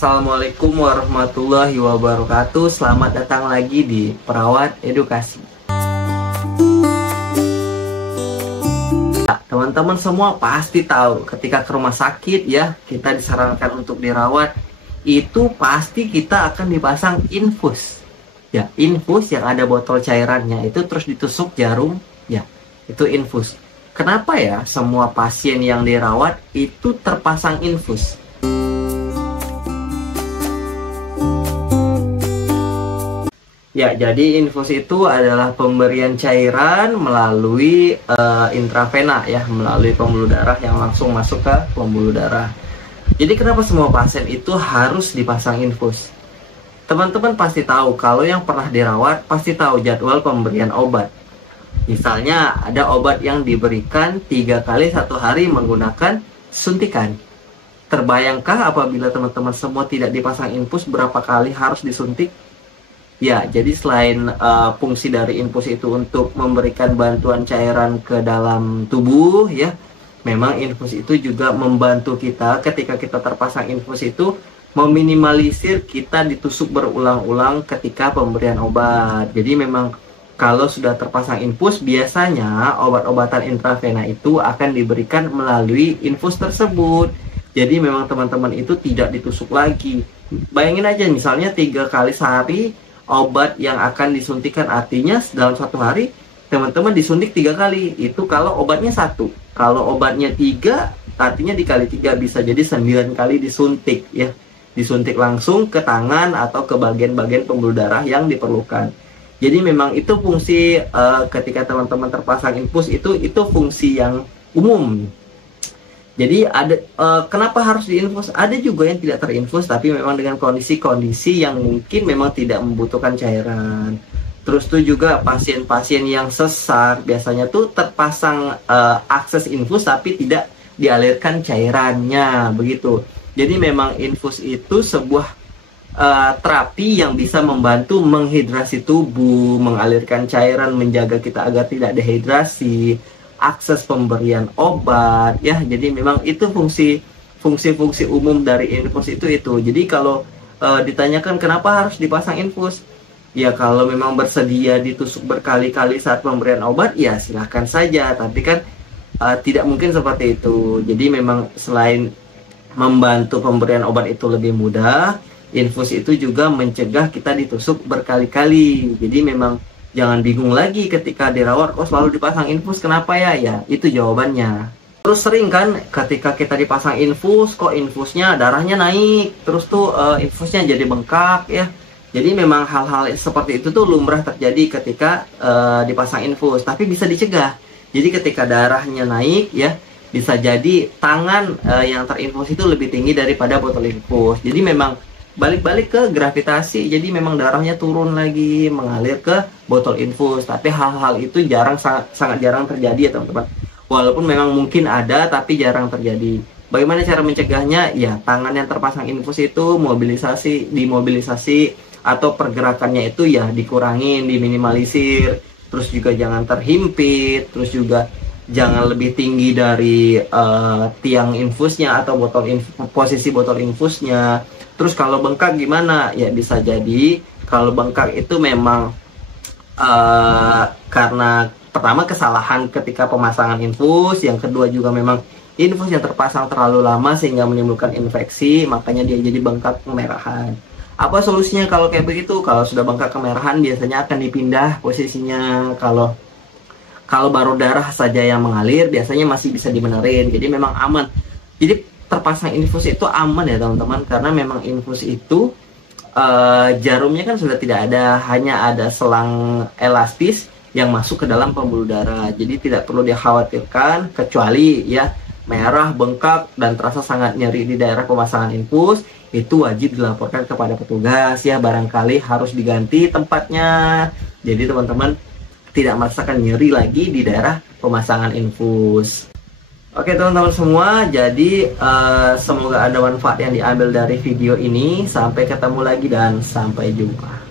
Assalamualaikum warahmatullahi wabarakatuh. Selamat datang lagi di Perawat Edukasi. Teman-teman semua pasti tahu ketika ke rumah sakit ya, kita disarankan untuk dirawat, itu pasti kita akan dipasang infus. Ya, infus yang ada botol cairannya itu terus ditusuk jarum, ya, itu infus. Kenapa ya semua pasien yang dirawat itu terpasang infus? Ya, jadi infus itu adalah pemberian cairan melalui intravena ya, melalui pembuluh darah yang langsung masuk ke pembuluh darah. Jadi kenapa semua pasien itu harus dipasang infus? Teman-teman pasti tahu, kalau yang pernah dirawat pasti tahu jadwal pemberian obat. Misalnya ada obat yang diberikan 3 kali 1 hari menggunakan suntikan. Terbayangkah apabila teman-teman semua tidak dipasang infus, berapa kali harus disuntik? Ya, jadi selain fungsi dari infus itu untuk memberikan bantuan cairan ke dalam tubuh ya, memang infus itu juga membantu kita ketika kita terpasang infus itu meminimalisir kita ditusuk berulang-ulang ketika pemberian obat. Jadi memang kalau sudah terpasang infus, biasanya obat-obatan intravena itu akan diberikan melalui infus tersebut. Jadi memang teman-teman itu tidak ditusuk lagi. Bayangin aja misalnya 3 kali sehari obat yang akan disuntikan, artinya dalam 1 hari teman-teman disuntik 3 kali. Itu kalau obatnya 1. Kalau obatnya 3, artinya dikali 3 bisa jadi 9 kali disuntik ya. Disuntik langsung ke tangan atau ke bagian-bagian pembuluh darah yang diperlukan. Jadi memang itu fungsi ketika teman-teman terpasang infus itu fungsi yang umum. Jadi ada kenapa harus diinfus? Ada juga yang tidak terinfus tapi memang dengan kondisi-kondisi yang mungkin memang tidak membutuhkan cairan. Terus tuh juga pasien-pasien yang sesar biasanya tuh terpasang akses infus tapi tidak dialirkan cairannya begitu. Jadi memang infus itu sebuah terapi yang bisa membantu menghidrasi tubuh, mengalirkan cairan, menjaga kita agar tidak dehidrasi, akses pemberian obat ya. Jadi memang itu fungsi umum dari infus itu. Jadi kalau ditanyakan kenapa harus dipasang infus, ya kalau memang bersedia ditusuk berkali-kali saat pemberian obat ya silahkan saja, tapi kan tidak mungkin seperti itu. Jadi memang selain membantu pemberian obat itu lebih mudah, infus itu juga mencegah kita ditusuk berkali-kali. Jadi memang jangan bingung lagi ketika dirawat, kok selalu dipasang infus, kenapa ya? Ya, itu jawabannya. Terus sering kan ketika kita dipasang infus, kok infusnya darahnya naik, terus tuh infusnya jadi bengkak ya. Jadi memang hal-hal seperti itu tuh lumrah terjadi ketika dipasang infus, tapi bisa dicegah. Jadi ketika darahnya naik ya, bisa jadi tangan yang terinfus itu lebih tinggi daripada botol infus. Jadi memang balik-balik ke gravitasi, jadi memang darahnya turun lagi mengalir ke botol infus. Tapi hal-hal itu sangat jarang terjadi ya teman-teman. Walaupun memang mungkin ada tapi jarang terjadi. Bagaimana cara mencegahnya? Ya tangan yang terpasang infus itu dimobilisasi atau pergerakannya itu ya dikurangin, diminimalisir. Terus juga jangan terhimpit, terus juga jangan lebih tinggi dari tiang infusnya atau posisi botol infusnya. Terus kalau bengkak gimana? Ya bisa jadi kalau bengkak itu memang karena pertama kesalahan ketika pemasangan infus, yang kedua juga memang infus yang terpasang terlalu lama sehingga menimbulkan infeksi, makanya dia jadi bengkak kemerahan. Apa solusinya kalau kayak begitu? Kalau sudah bengkak kemerahan biasanya akan dipindah posisinya. Kalau baru darah saja yang mengalir biasanya masih bisa dibenerin, jadi memang aman. Jadi terpasang infus itu aman ya teman-teman, karena memang infus itu jarumnya kan sudah tidak ada, hanya ada selang elastis yang masuk ke dalam pembuluh darah. Jadi tidak perlu dikhawatirkan, kecuali ya merah, bengkak, dan terasa sangat nyeri di daerah pemasangan infus, itu wajib dilaporkan kepada petugas ya, barangkali harus diganti tempatnya. Jadi teman-teman tidak merasakan nyeri lagi di daerah pemasangan infus. Oke teman-teman semua, jadi semoga ada manfaat yang diambil dari video ini. Sampai ketemu lagi dan sampai jumpa.